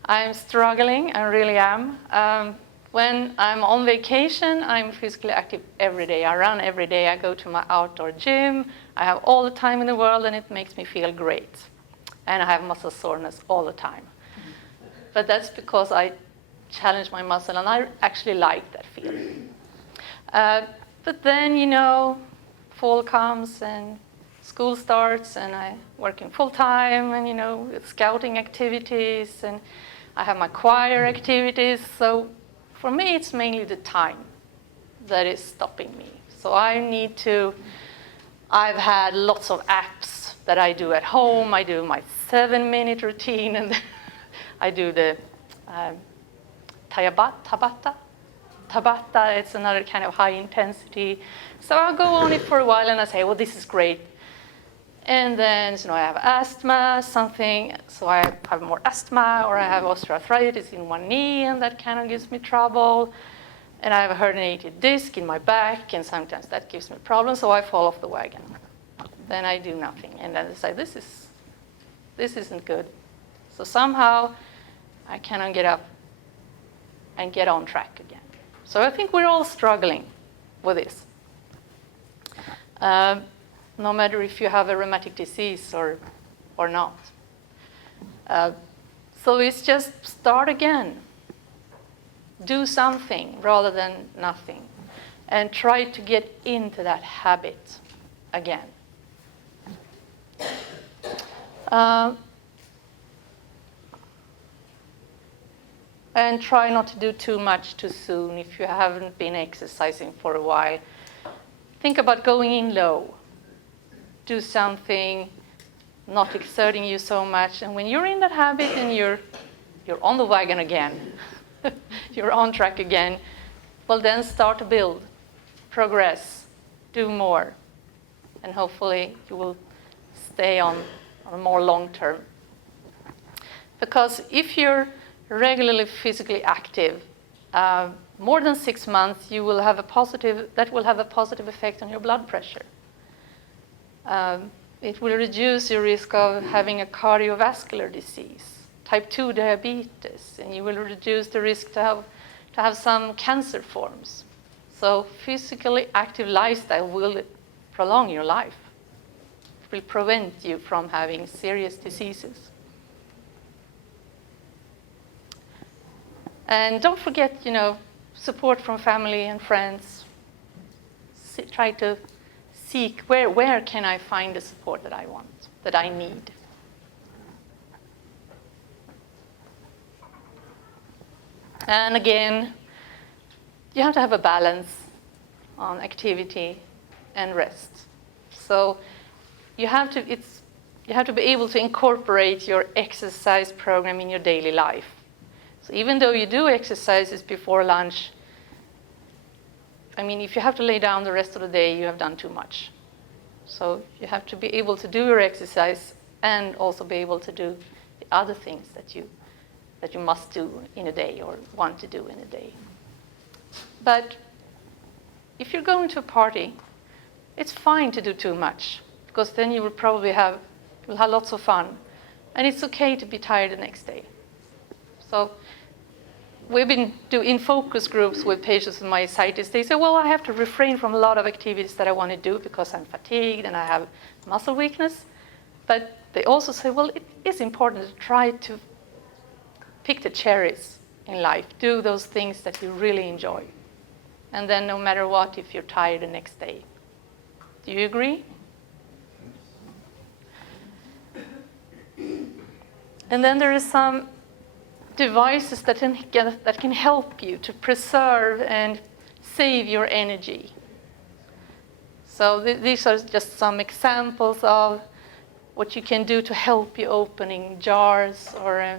I'm struggling, I really am. When I'm on vacation, I'm physically active every day. I run every day. I go to my outdoor gym. I have all the time in the world, and it makes me feel great. And I have muscle soreness all the time. But that's because I challenge my muscle, and I actually like that feeling. But then, fall comes, and school starts, and I'm working full-time, and, with scouting activities, and I have my choir activities. So for me, it's mainly the time that is stopping me. So I've had lots of apps that I do at home. I do my 7-minute routine, and I do the Tabata. It's another kind of high intensity. So I'll go on it for a while, and I say, well, this is great. And then, I have asthma, so I have more asthma, or I have osteoarthritis in one knee, and that kind of gives me trouble. And I have a herniated disc in my back, and sometimes that gives me problems, so I fall off the wagon. Then I do nothing, and then I say, this isn't good. So somehow I cannot get up and get on track again. So I think we're all struggling with this. No matter if you have a rheumatic disease or not. So it's just start again. Do something rather than nothing. And try to get into that habit again. And try not to do too much too soon if you haven't been exercising for a while. Think about going in low. Do something, not exerting you so much. And when you're in that habit and you're on the wagon again, you're on track again, well, then start to build, progress, do more. And hopefully you will stay on a more long term. Because if you're regularly physically active, more than 6 months, that will have a positive effect on your blood pressure. It will reduce your risk of having a cardiovascular disease, type 2 diabetes, and you will reduce the risk to have some cancer forms. So physically active lifestyle will prolong your life. It will prevent you from having serious diseases. And don't forget, support from family and friends. Try to seek where can I find the support that I want, that I need. And again, you have to have a balance on activity and rest. So you have to be able to incorporate your exercise program in your daily life. So even though you do exercises before lunch, if you have to lay down the rest of the day, you have done too much. So you have to be able to do your exercise and also be able to do the other things that you must do in a day or want to do in a day. But if you're going to a party, it's fine to do too much, because then you will probably have lots of fun, and it's okay to be tired the next day. So we've been doing focus groups with patients with myositis. They say, well, I have to refrain from a lot of activities that I want to do because I'm fatigued and I have muscle weakness. But they also say, well, it is important to try to pick the cherries in life, do those things that you really enjoy. And then no matter what, if you're tired the next day. Do you agree? And then there is some devices that can help you to preserve and save your energy. So these are just some examples of what you can do to help you opening jars or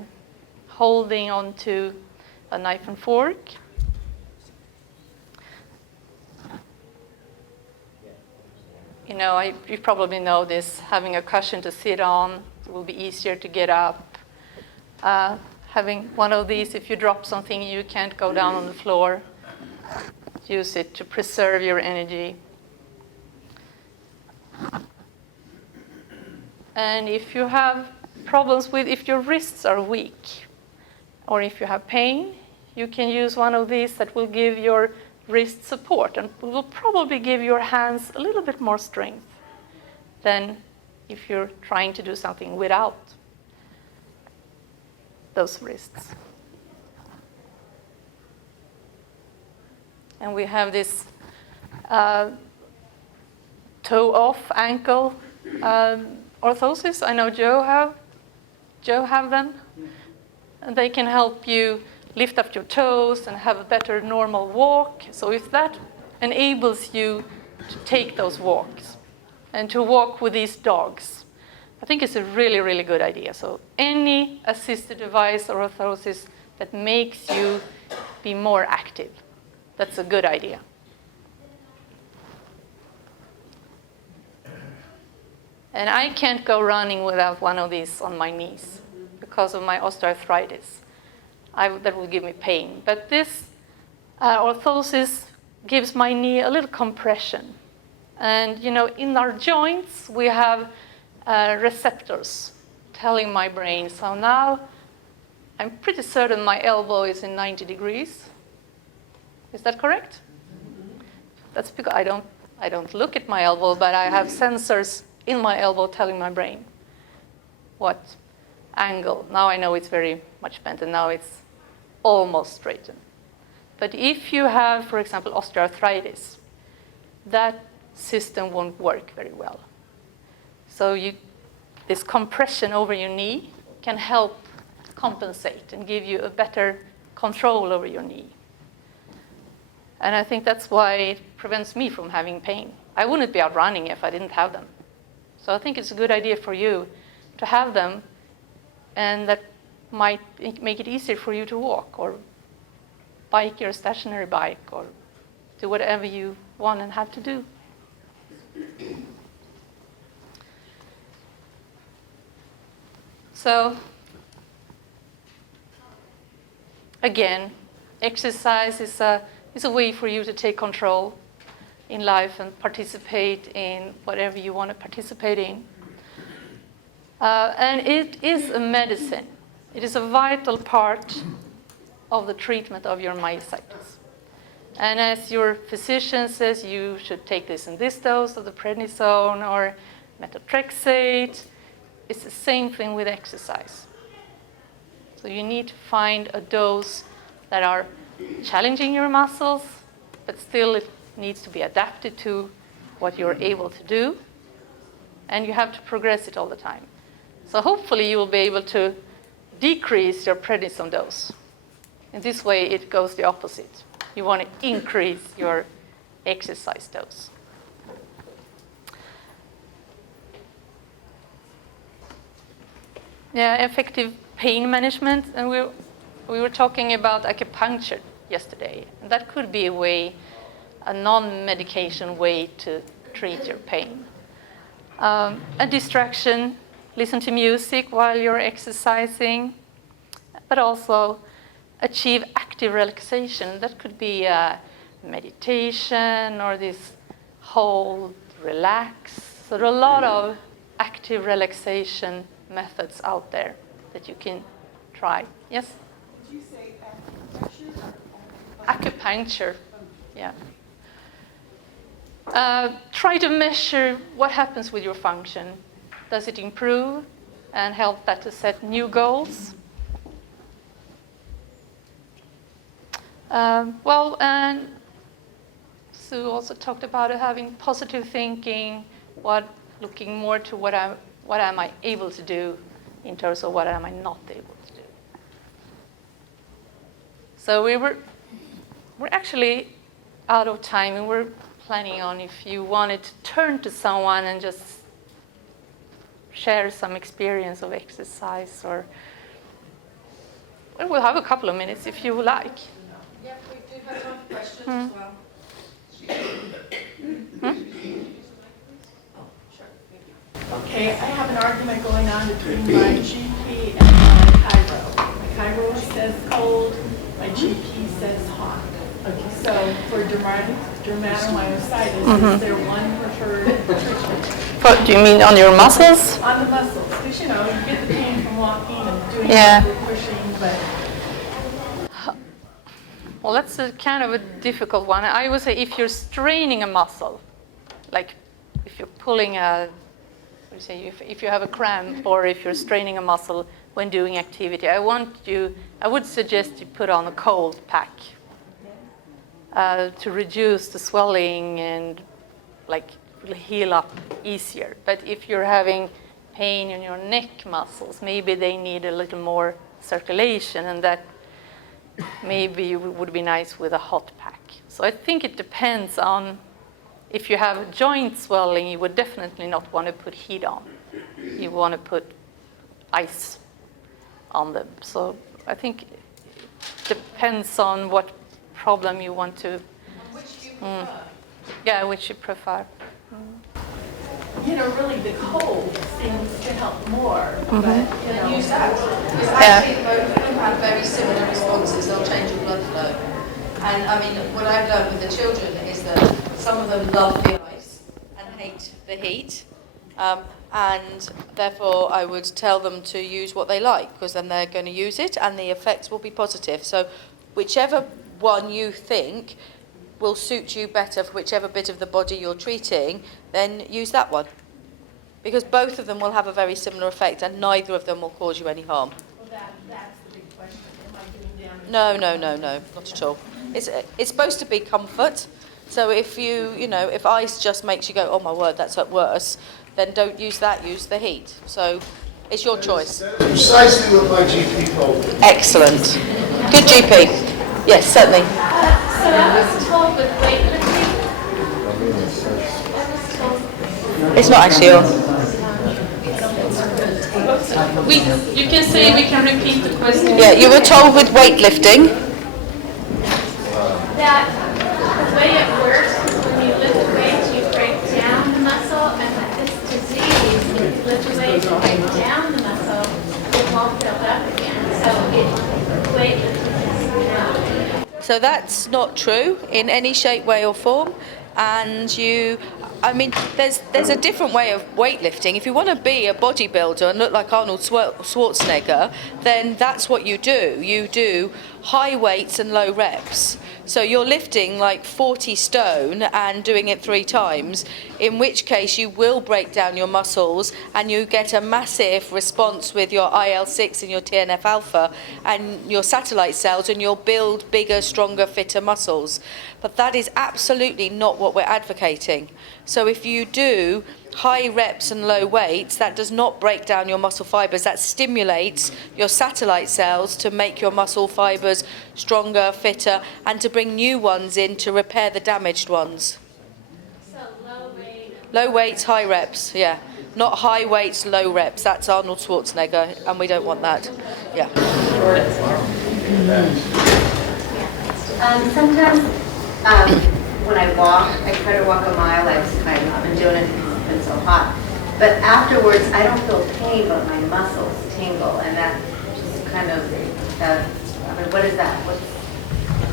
holding onto a knife and fork. You know, you probably know this, having a cushion to sit on, it will be easier to get up. Having one of these, if you drop something, you can't go down on the floor. Use it to preserve your energy. And if you have problems with, if your wrists are weak, or if you have pain, you can use one of these that will give your wrist support and will probably give your hands a little bit more strength than if you're trying to do something without those wrists. And we have this toe-off ankle orthosis. I know Joe have them. And they can help you lift up your toes and have a better normal walk. So if that enables you to take those walks and to walk with these dogs, I think it's a really, really good idea. So any assisted device or orthosis that makes you be more active, that's a good idea. And I can't go running without one of these on my knees because of my osteoarthritis. That will give me pain. But this orthosis gives my knee a little compression. And you know, in our joints, we have receptors telling my brain. So now I'm pretty certain my elbow is in 90 degrees. Is that correct? That's because I don't look at my elbow, but I have sensors in my elbow telling my brain what angle. Now I know it's very much bent, and now it's almost straightened. But if you have, for example, osteoarthritis, that system won't work very well. So this compression over your knee can help compensate and give you a better control over your knee. And I think that's why it prevents me from having pain. I wouldn't be out running if I didn't have them. So I think it's a good idea for you to have them, and that might make it easier for you to walk or bike your stationary bike or do whatever you want and have to do. So, again, exercise is a way for you to take control in life and participate in whatever you want to participate in. And it is a medicine. It is a vital part of the treatment of your myositis. And as your physician says, you should take this in this dose of the prednisone or methotrexate. It's the same thing with exercise. So you need to find a dose that are challenging your muscles, but still it needs to be adapted to what you're able to do. And you have to progress it all the time. So hopefully you will be able to decrease your prednisone dose. In this way, it goes the opposite. You want to increase your exercise dose. Yeah, effective pain management. And we were talking about acupuncture yesterday. And that could be a non-medication way to treat your pain. A distraction, listen to music while you're exercising, but also achieve active relaxation. That could be meditation or this hold, relax. So there are a lot of active relaxation methods out there that you can try. Yes? Did you say acupuncture? Acupuncture, yeah. Try to measure what happens with your function. Does it improve and help that to set new goals? Well, and Sue also talked about having positive thinking, looking more to what am I able to do in terms of what am I not able to do. So we're actually out of time, and we're planning on if you wanted to turn to someone and just share some experience of exercise, or we'll have a couple of minutes if you like. Yeah, we do have time for questions as well. Okay, I have an argument going on between my GP and my chiro. My chiro says cold, my GP says hot. Okay, so for dermatomyositis, is there one preferred treatment? Do you mean on your muscles? On the muscles, because you get the pain from walking and doing pushing, but... Well, that's a kind of a difficult one. I would say if you're straining a muscle, like if you're pulling if you have a cramp or if you're straining a muscle when doing activity, I would suggest you put on a cold pack to reduce the swelling and heal up easier. But if you're having pain in your neck muscles, maybe they need a little more circulation, and that maybe would be nice with a hot pack. So I think it depends on, if you have joint swelling, you would definitely not want to put heat on. You want to put ice on them. So I think it depends on what problem you want to... Which you prefer? Yeah, which you prefer. Really the cold seems to help more, but, Use that. Because I think both of them have very similar responses. They'll change your blood flow. And I mean, what I've learned with the children is that some of them love the ice and hate the heat. And therefore, I would tell them to use what they like, because then they're going to use it and the effects will be positive. So whichever one you think will suit you better for whichever bit of the body you're treating, then use that one. Because both of them will have a very similar effect and neither of them will cause you any harm. Well, that's the big question. Am I getting down? No, not at all. It's supposed to be comfort. So if if ice just makes you go, oh my word, that's worse, then don't use that, use the heat. So it's your choice. Precisely what my GP told me. Excellent. Good GP. Yes, certainly. So I was told with weightlifting, It's not actually on. you can say, we can repeat the question. Yeah, you were told with weightlifting. That the way it works is when you lift weights, you break down the muscle, and with this disease, when you lift weights, you break down the muscle, it won't build up again. So weightlifting. So that's not true in any shape, way or form. And there's a different way of weightlifting. If you want to be a bodybuilder and look like Arnold Schwarzenegger, then that's what you do. You do high weights and low reps. So you're lifting like 40 stone and doing it 3 times, in which case you will break down your muscles and you get a massive response with your IL-6 and your TNF-alpha and your satellite cells, and you'll build bigger, stronger, fitter muscles. But that is absolutely not what we're advocating. So if you do high reps and low weights, that does not break down your muscle fibers. That stimulates your satellite cells to make your muscle fibers stronger, fitter, and to bring new ones in to repair the damaged ones. So Low weights, high reps, yeah. Not high weights, low reps. That's Arnold Schwarzenegger, and we don't want that. Yeah. Sometimes when I walk, I try to walk a mile. I've been doing it because it's been so hot. But afterwards, I don't feel pain, but my muscles tingle, and that just kind of, I mean, what is that?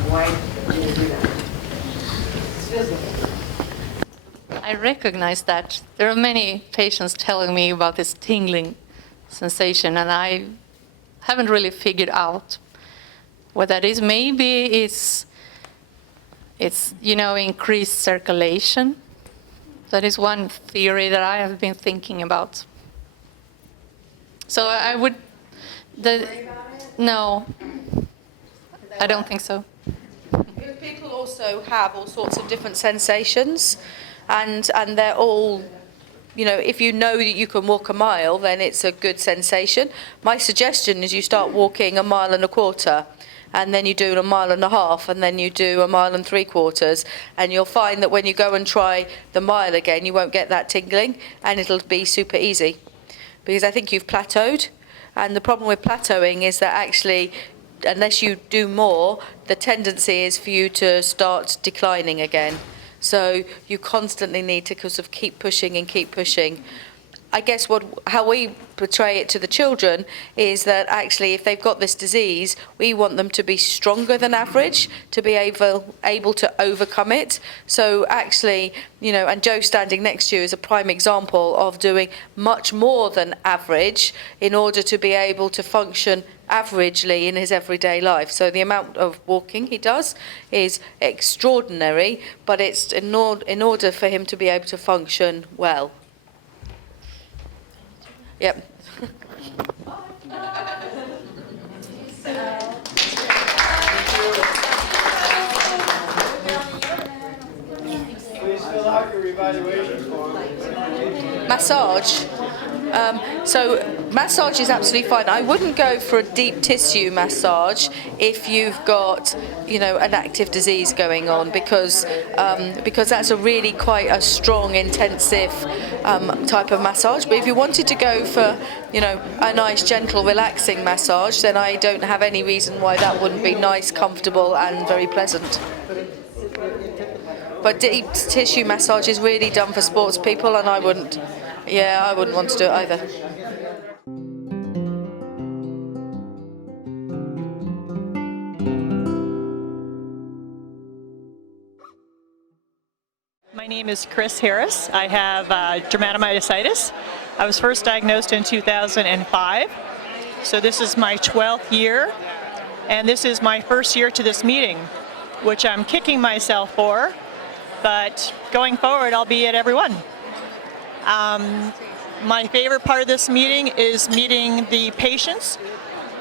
Why do you do that? It's physical. I recognize that. There are many patients telling me about this tingling sensation, and I haven't really figured out what that is. Maybe it's increased circulation. That is one theory that I have been thinking about. So I would... No, I don't think so. People also have all sorts of different sensations, and they're all, if you know that you can walk a mile, then it's a good sensation. My suggestion is you start walking 1.25 miles, and then you do 1.5 miles, and then you do 1.75 miles, and you'll find that when you go and try the mile again, you won't get that tingling, and it'll be super easy. Because I think you've plateaued, and the problem with plateauing is that actually, unless you do more, the tendency is for you to start declining again. So you constantly need to sort of keep pushing and keep pushing. I guess how we portray it to the children is that actually if they've got this disease, we want them to be stronger than average, to be able to overcome it. So actually, and Joe standing next to you is a prime example of doing much more than average in order to be able to function averagely in his everyday life. So the amount of walking he does is extraordinary, but it's in order for him to be able to function well. Yep. Please fill out your evaluation form. Massage. So massage is absolutely fine. I wouldn't go for a deep tissue massage if you've got, an active disease going on, because that's really quite a strong, intensive type of massage. But if you wanted to go for, a nice, gentle, relaxing massage, then I don't have any reason why that wouldn't be nice, comfortable, and very pleasant. But deep tissue massage is really done for sports people, and I wouldn't want to do it either. My name is Chris Harris. I have dermatomyositis. I was first diagnosed in 2005. So this is my 12th year, and this is my first year to this meeting, which I'm kicking myself for, but going forward, I'll be at every one. My favorite part of this meeting is meeting the patients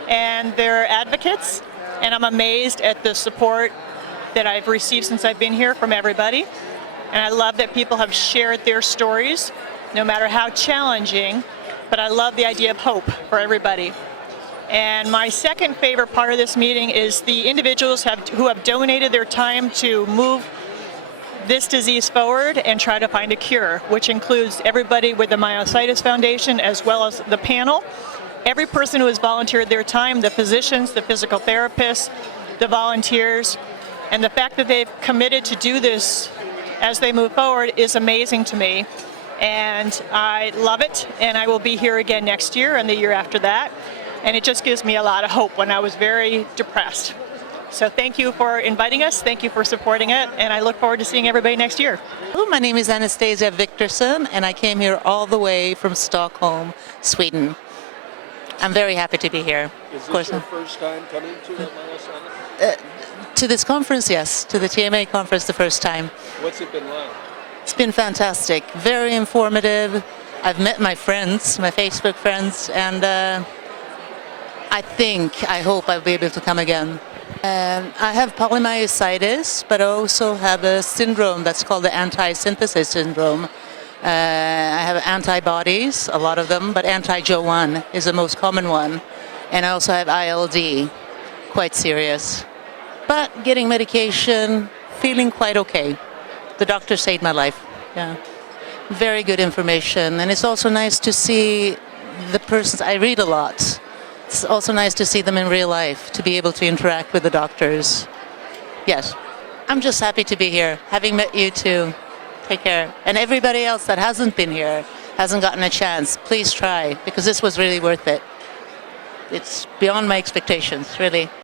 and their advocates, and I'm amazed at the support that I've received since I've been here from everybody. And I love that people have shared their stories, no matter how challenging, but I love the idea of hope for everybody. And my second favorite part of this meeting is the individuals who have donated their time to move this disease forward and try to find a cure, which includes everybody with the Myositis Foundation as well as the panel. Every person who has volunteered their time, the physicians, the physical therapists, the volunteers, and the fact that they've committed to do this as they move forward is amazing to me. And I love it, and I will be here again next year and the year after that. And it just gives me a lot of hope when I was very depressed. So thank you for inviting us, thank you for supporting it, and I look forward to seeing everybody next year. Hello, my name is Anastasia Victorson, and I came here all the way from Stockholm, Sweden. I'm very happy to be here. Is this your first time coming to the Myositis? To this conference, yes. To the TMA conference the first time. What's it been like? It's been fantastic, very informative. I've met my friends, my Facebook friends, and I hope I'll be able to come again. I have polymyositis, but I also have a syndrome that's called the anti-synthesis syndrome. I have antibodies, a lot of them, but anti-Jo1 is the most common one. And I also have ILD, quite serious. But getting medication, feeling quite okay. The doctor saved my life. Yeah, very good information. And it's also nice to see the persons. I read a lot. It's also nice to see them in real life, to be able to interact with the doctors. Yes, I'm just happy to be here, having met you too. Take care. And everybody else that hasn't been here, hasn't gotten a chance, please try, because this was really worth it. It's beyond my expectations, really.